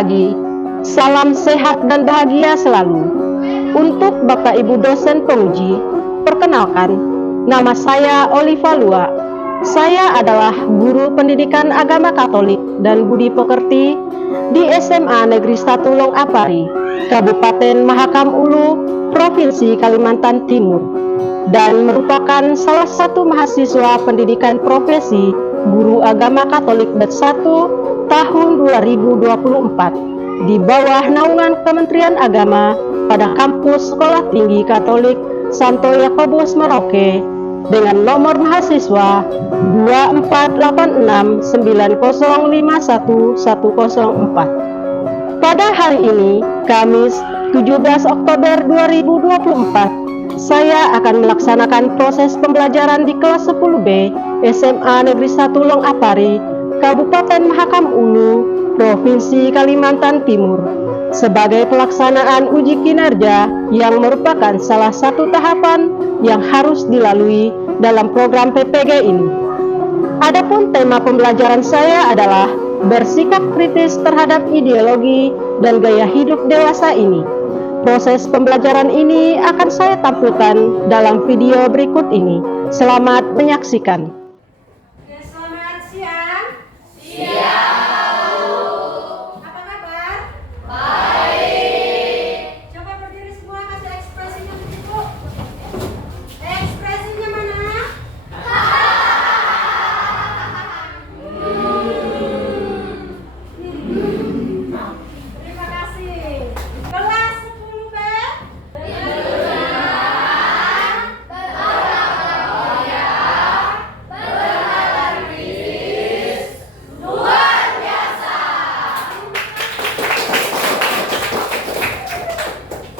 pagi, salam sehat dan bahagia selalu. Untuk Bapak Ibu dosen penguji, perkenalkan, nama saya Oliva Lua. Saya adalah guru pendidikan agama Katolik dan budi pekerti di SMA Negeri 1 Longapari, Kabupaten Mahakam Ulu, Provinsi Kalimantan Timur, dan merupakan salah satu mahasiswa pendidikan profesi guru agama Katolik batch 1 tahun 2024 di bawah naungan Kementerian Agama pada kampus Sekolah Tinggi Katolik Santo Yakobus Merauke dengan nomor mahasiswa 248690510104. Pada hari ini, Kamis 17 Oktober 2024, saya akan melaksanakan proses pembelajaran di kelas 10B SMA Negeri 1 Longapari, Kabupaten Mahakam Ulu, Provinsi Kalimantan Timur, sebagai pelaksanaan uji kinerja yang merupakan salah satu tahapan yang harus dilalui dalam program PPG ini. Adapun tema pembelajaran saya adalah bersikap kritis terhadap ideologi dan gaya hidup dewasa ini. Proses pembelajaran ini akan saya tampilkan dalam video berikut ini. Selamat menyaksikan. Selamat siang. Apa kabar? Baik. Coba berdiri semua, kasih ekspresinya begitu. Ekspresinya mana? Terima kasih. Kelas 10B.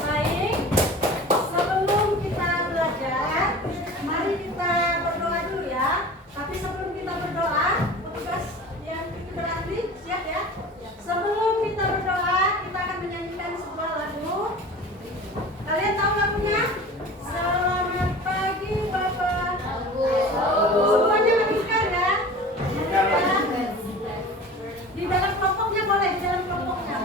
Baik, sebelum kita belajar, mari kita berdoa dulu ya. Tapi sebelum kita berdoa, petugas yang berarti siap ya. Sebelum kita berdoa, kita akan menyanyikan sebuah lagu. Kalian tahu lagunya? Selamat pagi Bapak. Semuanya mendengar ya? Di dalam kelompoknya boleh, di dalam kelompoknya.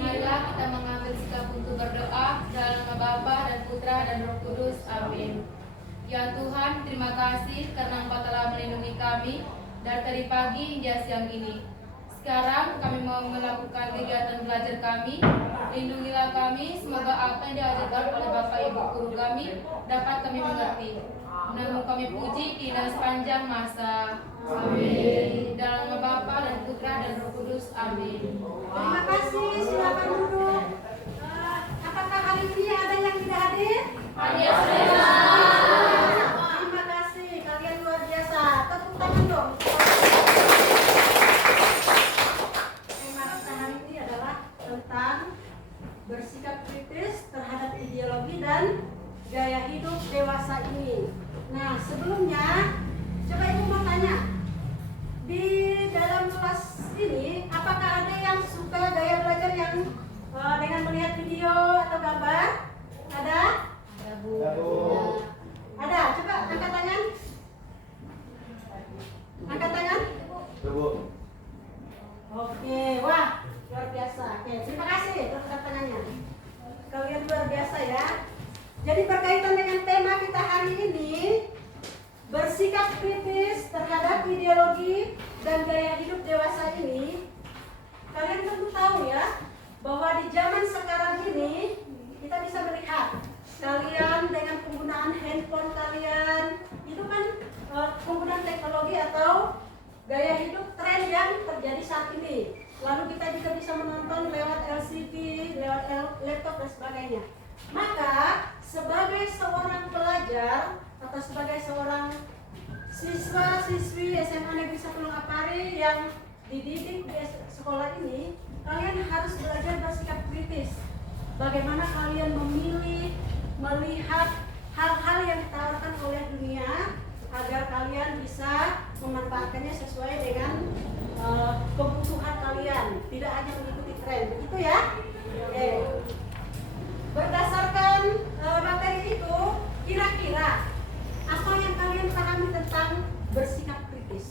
Marilah kita mengambil sikap untuk berdoa dalam nama Bapa dan Putra dan Roh Kudus. Amin. Ya Tuhan, terima kasih karena Engkau telah melindungi kami dari tadi pagi hingga siang ini. Sekarang kami mau melakukan kegiatan belajar kami. Lindungilah kami, semoga apa yang diajarkan oleh Bapak Ibu guru kami dapat kami mengerti. Namun kami puji kini dan sepanjang masa. Amin. Dalam nama Bapa dan Putra dan Roh Kudus. Amin. Terima kasih, silakan duduk. Apakah hari ini ada yang tidak hadir? Hadir. Terima kasih, kalian luar biasa. Tepuk tangan dong. Tema kita hari ini adalah tentang bersikap kritis terhadap ideologi dan gaya hidup dewasa ini. Nah, sebelumnya, coba Ibu mau tanya. Di dalam kelas ini, apakah ada yang suka gaya belajar yang dengan melihat video atau gambar? Ada? Ada. Coba angkat tangan. Angkat tangan. Oke, wah, luar biasa. Oke, terima kasih angkat tangannya. Kalian luar biasa ya. Jadi berkaitan dengan tema kita hari ini, bersikap kritis terhadap ideologi dan gaya hidup dewasa ini. Kalian tentu tahu ya, bahwa di zaman sekarang ini kita bisa melihat kalian dengan penggunaan handphone kalian itu kan penggunaan teknologi atau gaya hidup tren yang terjadi saat ini. Lalu kita juga bisa menonton lewat LCD, lewat laptop dan sebagainya. Maka sebagai seorang pelajar atau sebagai seorang siswa-siswi SMA Negeri 1 Longapari yang dididik di sekolah ini, kalian harus belajar bersikap kritis. Bagaimana kalian memilih, melihat hal-hal yang ditawarkan oleh dunia agar kalian bisa memanfaatkannya sesuai dengan kebutuhan kalian, tidak hanya mengikuti tren, begitu ya? Oke. Berdasarkan materi itu, kira-kira apa yang kalian pahami tentang bersikap kritis?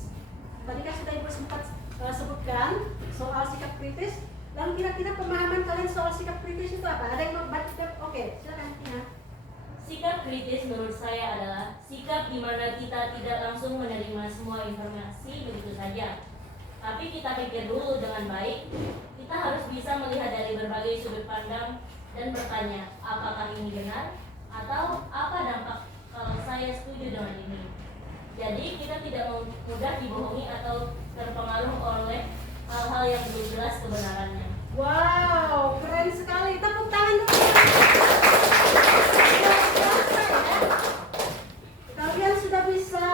Tadi kan sudah Ibu sempat sebutkan soal sikap kritis. Lalu kira-kira pemahaman kalian soal sikap kritis itu apa? Ada yang mau baca? Oke, silakan Tina. Sikap kritis menurut saya adalah sikap di mana kita tidak langsung menerima semua informasi begitu saja. Tapi kita pikir dulu dengan baik. Kita harus bisa melihat dari berbagai sudut pandang dan bertanya, apakah ini benar? Atau apa dampak kalau saya setuju dengan ini? Jadi kita tidak mudah dibohongi atau terpengaruh oleh hal-hal yang belum jelas kebenarannya. Wow, keren sekali. Tepuk tangan dulu. Kalian sudah bisa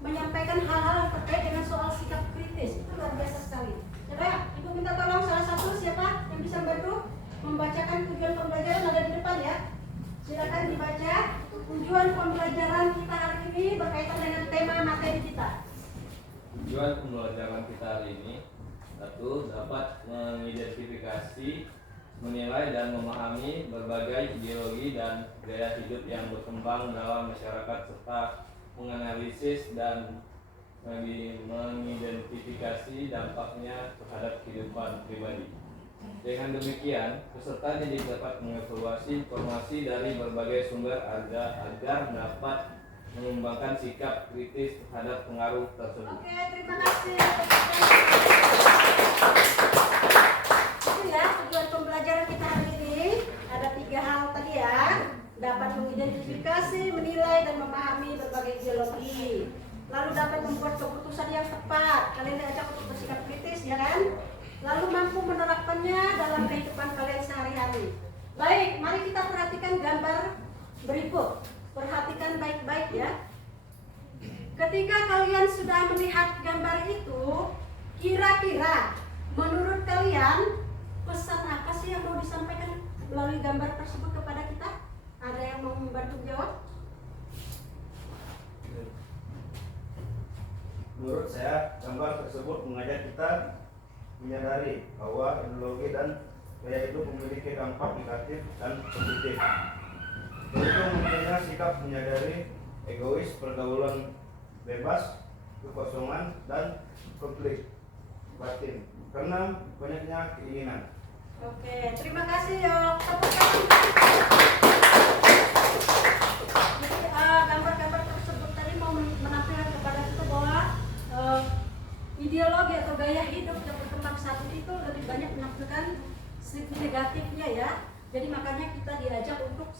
menyampaikan hal-hal yang terkait dengan soal sikap kritis. Itu luar biasa sekali. Coba Ibu minta tolong salah satu siapa yang bisa membantu membacakan tujuan pembelajaran ada di depan ya. Silakan dibaca. Tujuan pembelajaran kita hari ini berkaitan dengan tema materi kita. Tujuan pembelajaran kita hari ini satu, dapat mengidentifikasi, menilai dan memahami berbagai ideologi dan gaya hidup yang berkembang dalam masyarakat serta menganalisis dan mengidentifikasi dampaknya terhadap kehidupan pribadi. Dengan demikian, peserta didik dapat mengevaluasi informasi dari berbagai sumber agar dapat mengembangkan sikap kritis terhadap pengaruh tersebut. Oke, terima kasih. Itu ya tujuan pembelajaran kita hari ini. Ada 3 hal tadi ya. Dapat mengidentifikasi, menilai dan memahami berbagai ideologi. Lalu dapat membuat keputusan yang tepat. Kalian diajak untuk bersikap kritis ya kan? Lalu mampu menerapkannya dalam kehidupan kalian sehari-hari. Baik, mari kita perhatikan gambar berikut. Perhatikan baik-baik ya. Ketika kalian sudah melihat gambar itu, kira-kira menurut kalian pesan apa sih yang mau disampaikan melalui gambar tersebut kepada kita? Ada yang mau membantu jawab? Menurut saya, gambar tersebut mengajak kita menyadari bahwa ideologi dan gaya hidup memiliki dampak negatif dan positif. Itu munculnya sikap menyadari egois, pergaulan bebas, kekosongan, dan konflik batin karena banyaknya keinginan. Oke, terima kasih Yok. Tepuk tangan. Jadi gambar-gambar tersebut tadi mau menampilkan kepada kita bahwa ideologi atau gaya hidup yang berkembang saat ini itu lebih banyak menampilkan sisi negatifnya ya. Jadi makanya kita diajak untuk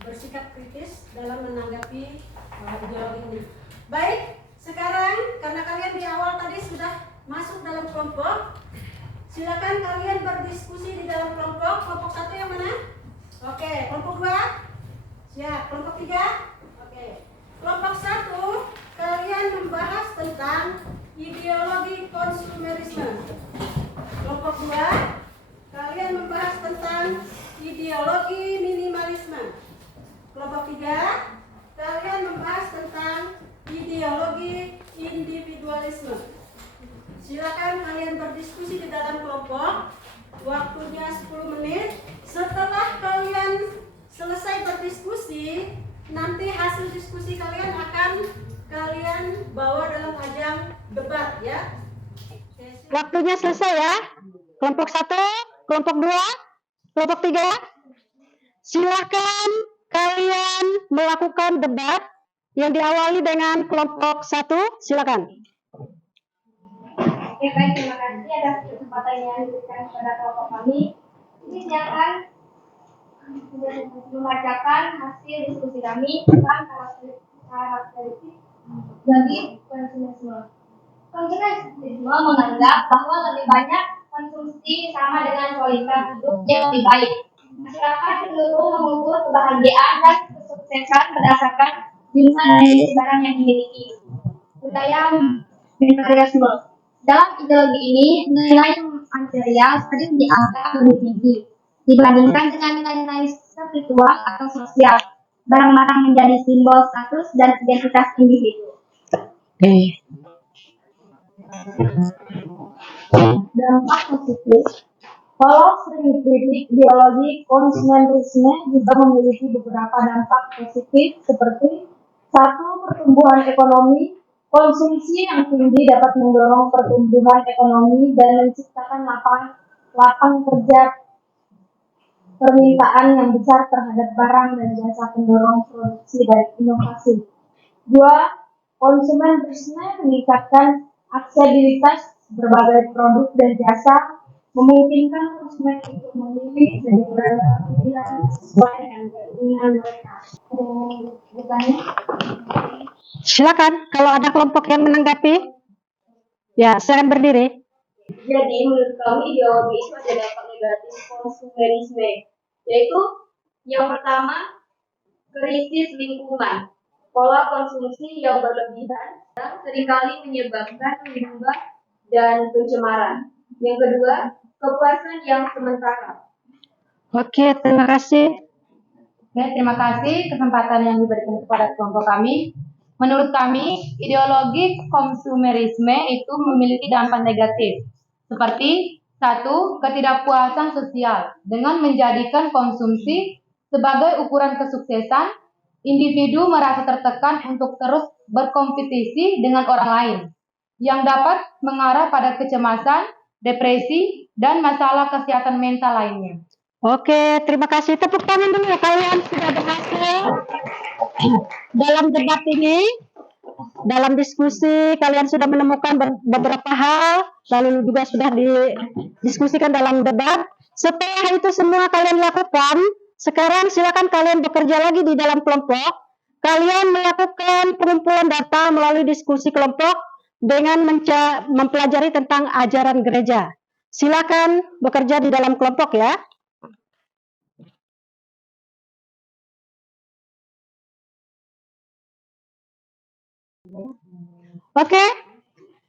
bersikap kritis dalam menanggapi ideologi ini. Baik, sekarang karena kalian di awal tadi sudah masuk dalam kelompok, silakan kalian berdiskusi di dalam kelompok. Kelompok 1 yang mana? Oke, kelompok 2? Siap. Kelompok 3? Oke. Kelompok 1, kalian membahas tentang ideologi konsumerisme. Kelompok 2, kalian membahas tentang ideologi minimalisme. Kelompok 3, kalian membahas tentang ideologi individualisme. Silakan kalian berdiskusi di dalam kelompok. Waktunya 10 menit. Setelah kalian selesai berdiskusi, nanti hasil diskusi kalian akan kalian bawa dalam ajang debat ya. Waktunya selesai ya. Kelompok 1, kelompok 2, kelompok 3. Silakan kalian melakukan debat yang diawali dengan kelompok 1. Silakan. Oke, baik, terima kasih atas kesempatan yang diberikan kepada kelompok kami. Ini akan membacakan hasil diskusi kami tentang karakteristik dari konsumerisme. Konsumerisme menganggap bahwa lebih banyak konsumsi sama dengan kualitas hidup yang lebih baik. Masyarakat cenderung mengukur kebahagiaan dan kesuksesan berdasarkan jumlah dari barang yang dimiliki. Budaya materialisme. Dalam ideologi ini, nilai material sering dianggap lebih tinggi dibandingkan dengan nilai-nilai spiritual atau sosial. Barang-barang menjadi simbol status dan identitas individu. Dampak positif. Walau sering dikritik, ideologi konsumerisme juga memiliki beberapa dampak positif seperti satu, pertumbuhan ekonomi. Konsumsi yang tinggi dapat mendorong pertumbuhan ekonomi dan menciptakan lapangan kerja, permintaan yang besar terhadap barang dan jasa pendorong produksi dan inovasi. Dua, konsumerisme meningkatkan aksesibilitas berbagai produk dan jasa, memungkinkan konsumen untuk memilih dari beragam pilihan sesuai dengan keinginan mereka. Bukannya? Silakan kalau ada kelompok yang menanggapi. Ya, silakan berdiri. Jadi menurut kami ideologi itu ada dampak negatif konsumerisme, yaitu yang pertama krisis lingkungan. Pola konsumsi yang berlebihan seringkali menyebabkan limbah dan pencemaran. Yang kedua, kepuasan yang sementara. Oke, terima kasih. Oke, terima kasih kesempatan yang diberikan kepada kelompok kami. Menurut kami, ideologi konsumerisme itu memiliki dampak negatif. Seperti, satu, ketidakpuasan sosial. Dengan menjadikan konsumsi sebagai ukuran kesuksesan, individu merasa tertekan untuk terus berkompetisi dengan orang lain, yang dapat mengarah pada kecemasan, depresi, dan masalah kesehatan mental lainnya. Oke, terima kasih. Tepuk tangan dulu, kalian sudah berhasil dalam debat ini. Dalam diskusi kalian sudah menemukan beberapa hal, lalu juga sudah didiskusikan dalam debat. Setelah itu semua kalian lakukan, sekarang silakan kalian bekerja lagi di dalam kelompok. Kalian melakukan pengumpulan data melalui diskusi kelompok dengan mempelajari tentang ajaran gereja. Silakan bekerja di dalam kelompok ya. Oke,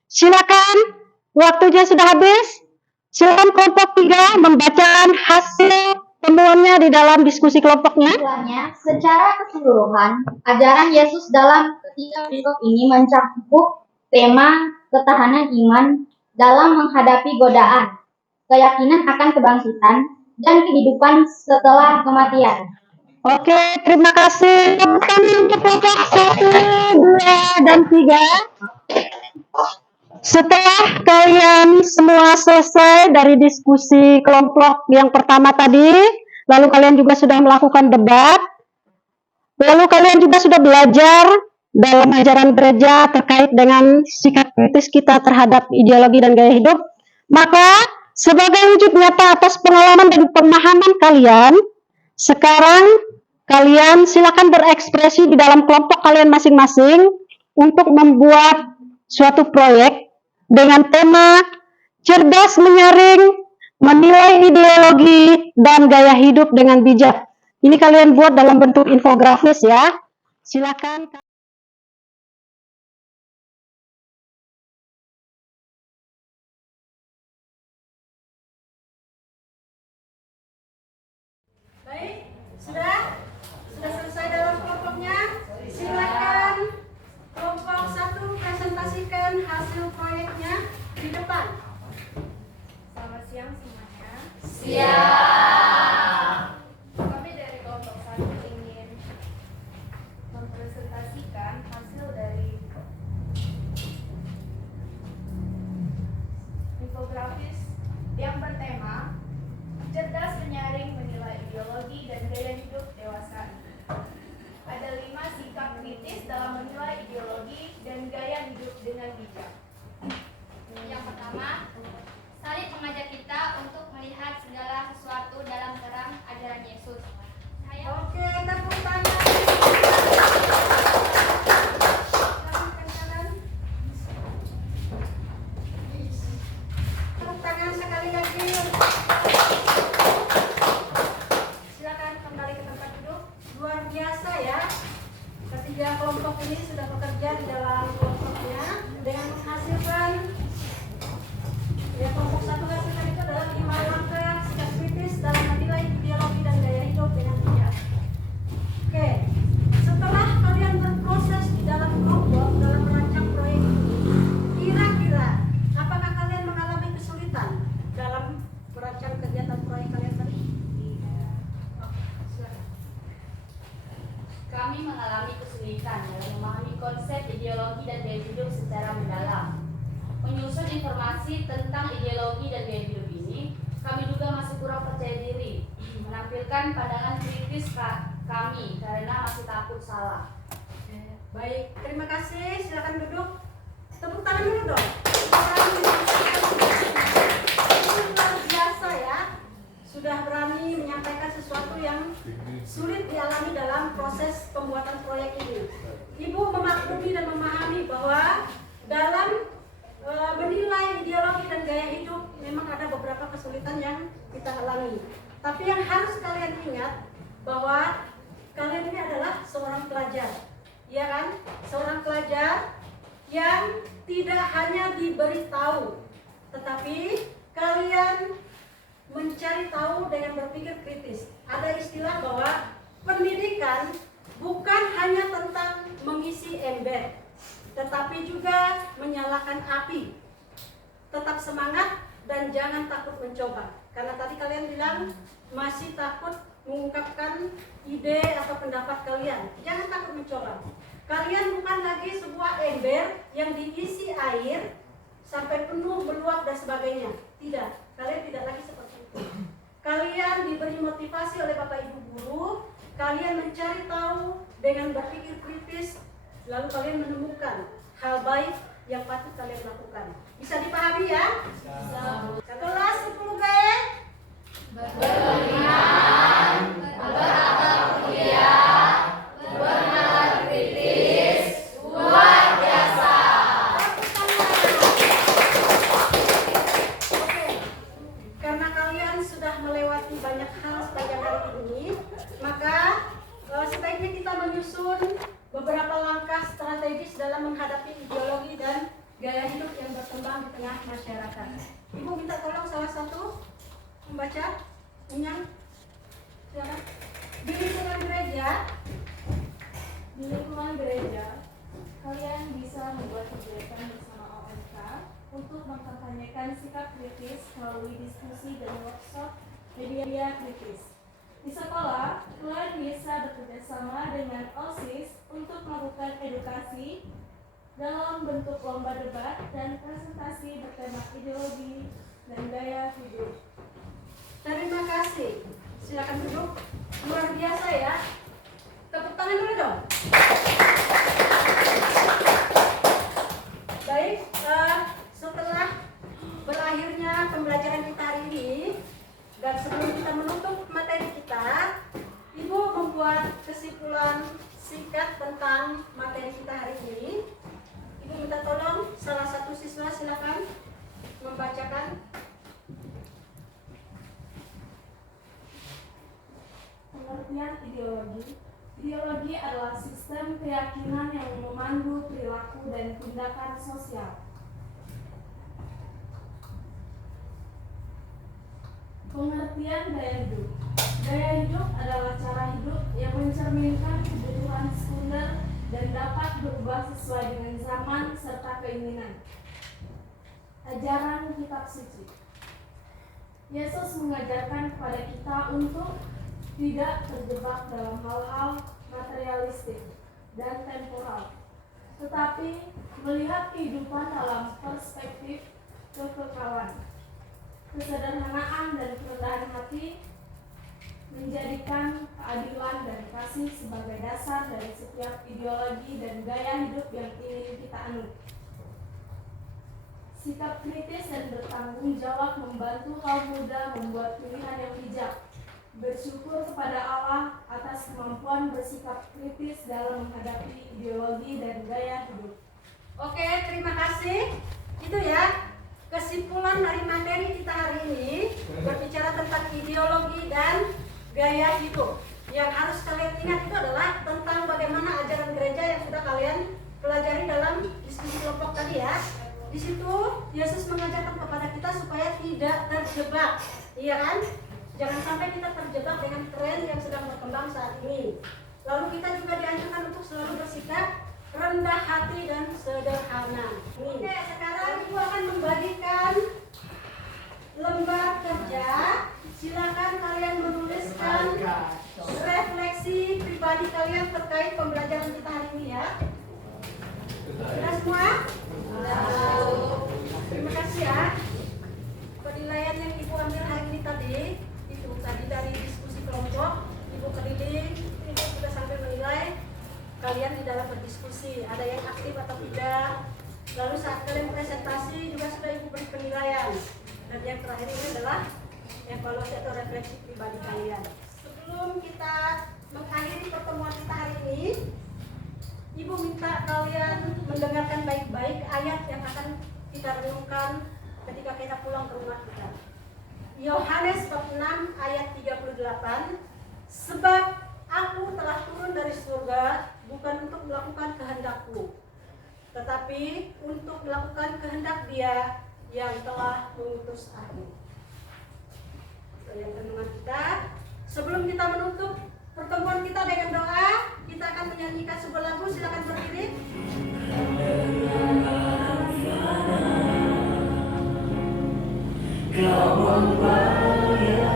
silakan. Waktunya sudah habis. Silakan kelompok 3 membacakan hasil temuannya di dalam diskusi kelompoknya. Istilahnya, secara keseluruhan, ajaran Yesus dalam ketiga perikop ini mencakup tema ketahanan iman dalam menghadapi godaan, keyakinan akan kebangkitan, dan kehidupan setelah kematian. Oke, terima kasih. Tepuk tangan untuk kelompok 1, 2, dan 3. Setelah kalian semua selesai dari diskusi kelompok yang pertama tadi, lalu kalian juga sudah melakukan debat, lalu kalian juga sudah belajar dalam ajaran gereja terkait dengan sikap kritis kita terhadap ideologi dan gaya hidup, maka sebagai wujud nyata atas pengalaman dan pemahaman kalian, sekarang kalian silakan berekspresi di dalam kelompok kalian masing-masing untuk membuat suatu proyek dengan tema cerdas menyaring, menilai ideologi, dan gaya hidup dengan bijak. Ini kalian buat dalam bentuk infografis ya. Silakan. Baik, sudah selesai dalam kelompoknya. Silakan kelompok 1 presentasikan hasil proyeknya di depan. Selamat siang semuanya. Siap. Kami dari kelompok 1 ingin mempresentasikan hasil dari infografis yang bertema cerdas menyaring, menilai ideologi dan gaya hidup dewasa. Ada 5 sikap kritis dalam menilai ideologi dan gaya hidup dengan bijak. Yang pertama, salib mengajak kita untuk melihat segala sesuatu dalam terang ajaran Yesus. Oke, tepuk tangan. Silakan jalan. Tepuk tangan sekali lagi. Silakan kembali ke tempat duduk. Luar biasa ya. Ketiga kelompok ini sudah bekerja di dalam kelompoknya dengan menghasilkan memberikan pandangan kritis kami karena masih takut salah. Baik, terima kasih. Silakan duduk. Tepuk tangan dulu dong. Ini luar biasa ya. Sudah berani menyampaikan sesuatu yang sulit dialami dalam proses pembuatan proyek ini. Ibu memaklumi dan memahami bahwa dalam menilai ideologi dan gaya hidup memang ada beberapa kesulitan yang kita alami. Tapi yang harus kalian ingat bahwa kalian ini adalah seorang pelajar, ya kan? Seorang pelajar yang tidak hanya diberitahu, tetapi kalian mencari tahu dengan berpikir kritis. Ada istilah bahwa pendidikan bukan hanya tentang mengisi ember, tetapi juga menyalakan api. Tetap semangat dan jangan takut mencoba. Karena tadi kalian bilang masih takut mengungkapkan ide atau pendapat kalian. Jangan takut mencoba. Kalian bukan lagi sebuah ember yang diisi air sampai penuh, meluap dan sebagainya. Tidak, kalian tidak lagi seperti itu. Kalian diberi motivasi oleh Bapak Ibu guru. Kalian mencari tahu dengan berpikir kritis, lalu kalian menemukan hal baik yang patut kalian lakukan. Bisa dipahami ya? Bisa. Kelas 10 gae. Beriman, berakal mulia, bernalar kritis, luar biasa. Oke, karena kalian sudah melewati banyak hal sepanjang hari ini, maka sebaiknya kita menyusun beberapa langkah strategis dalam menghadapi ideologi dan gaya hidup yang berkembang di tengah masyarakat. Ibu minta tolong salah satu membaca, Unyang, silakan. Di lingkungan gereja, kalian bisa membuat kegiatan bersama OMK untuk mengkampanyekan sikap kritis melalui diskusi dan workshop media kritis. Di sekolah, kalian bisa bekerjasama dengan OSIS untuk melakukan edukasi dalam bentuk lomba debat dan presentasi bertema ideologi dan gaya hidup. Terima kasih. Silakan duduk. Luar biasa ya. Tepuk tangan dulu dong. Baik, setelah berakhirnya pembelajaran kita hari ini dan sebelum kita menutup materi kita, Ibu membuat kesimpulan singkat tentang materi kita hari ini. Ibu minta tolong salah satu siswa silakan membacakan. Pengertian ideologi. Ideologi adalah sistem keyakinan yang memandu perilaku dan tindakan sosial. Pengertian gaya hidup. Gaya hidup adalah cara hidup yang mencerminkan kebutuhan sekunder dan dapat berubah sesuai dengan zaman serta keinginan. Ajaran kitab suci. Yesus mengajarkan kepada kita untuk tidak terjebak dalam hal-hal materialistik dan temporal, tetapi melihat kehidupan dalam perspektif kekekalan. Kesederhanaan dan kerendahan hati menjadikan keadilan dan kasih sebagai dasar dari setiap ideologi dan gaya hidup yang ingin kita anut. Sikap kritis dan bertanggung jawab membantu kaum muda membuat pilihan yang bijak. Bersyukur kepada Allah atas kemampuan bersikap kritis dalam menghadapi ideologi dan gaya hidup. Oke, terima kasih. Itu ya kesimpulan dari materi kita hari ini, berbicara tentang ideologi dan gaya hidup. Yang harus kalian ingat itu adalah tentang bagaimana ajaran gereja yang sudah kalian pelajari dalam diskusi kelompok tadi ya. Di situ Yesus mengajarkan kepada kita supaya tidak terjebak, iya kan? Jangan sampai kita terjebak dengan tren yang sedang berkembang saat ini. Lalu kita juga dianjurkan untuk selalu bersikap rendah hati dan sederhana. Oke, sekarang Ibu akan membagikan lembar kerja. Silakan kalian menuliskan refleksi pribadi kalian terkait pembelajaran kita hari ini ya. Sudah semua? Terima kasih ya. Penilaian yang Ibu ambil hari ini tadi dari diskusi kelompok, ibu keliling, ibu sudah sampai menilai kalian di dalam berdiskusi, ada yang aktif atau tidak. Lalu saat kalian presentasi juga sudah ibu beri penilaian. Dan yang terakhir ini adalah evaluasi atau refleksi pribadi kalian. Sebelum kita mengakhiri pertemuan kita hari ini, ibu minta kalian mendengarkan baik-baik ayat yang akan kita renungkan ketika kita pulang ke rumah kita. Yohanes bab 6 ayat 38, sebab aku telah turun dari surga bukan untuk melakukan kehendakku, tetapi untuk melakukan kehendak Dia yang telah mengutus aku. Itu yang renungan kita. Sebelum kita menutup pertemuan kita dengan doa, kita akan menyanyikan sebuah lagu. Silakan berdiri. Kau membayar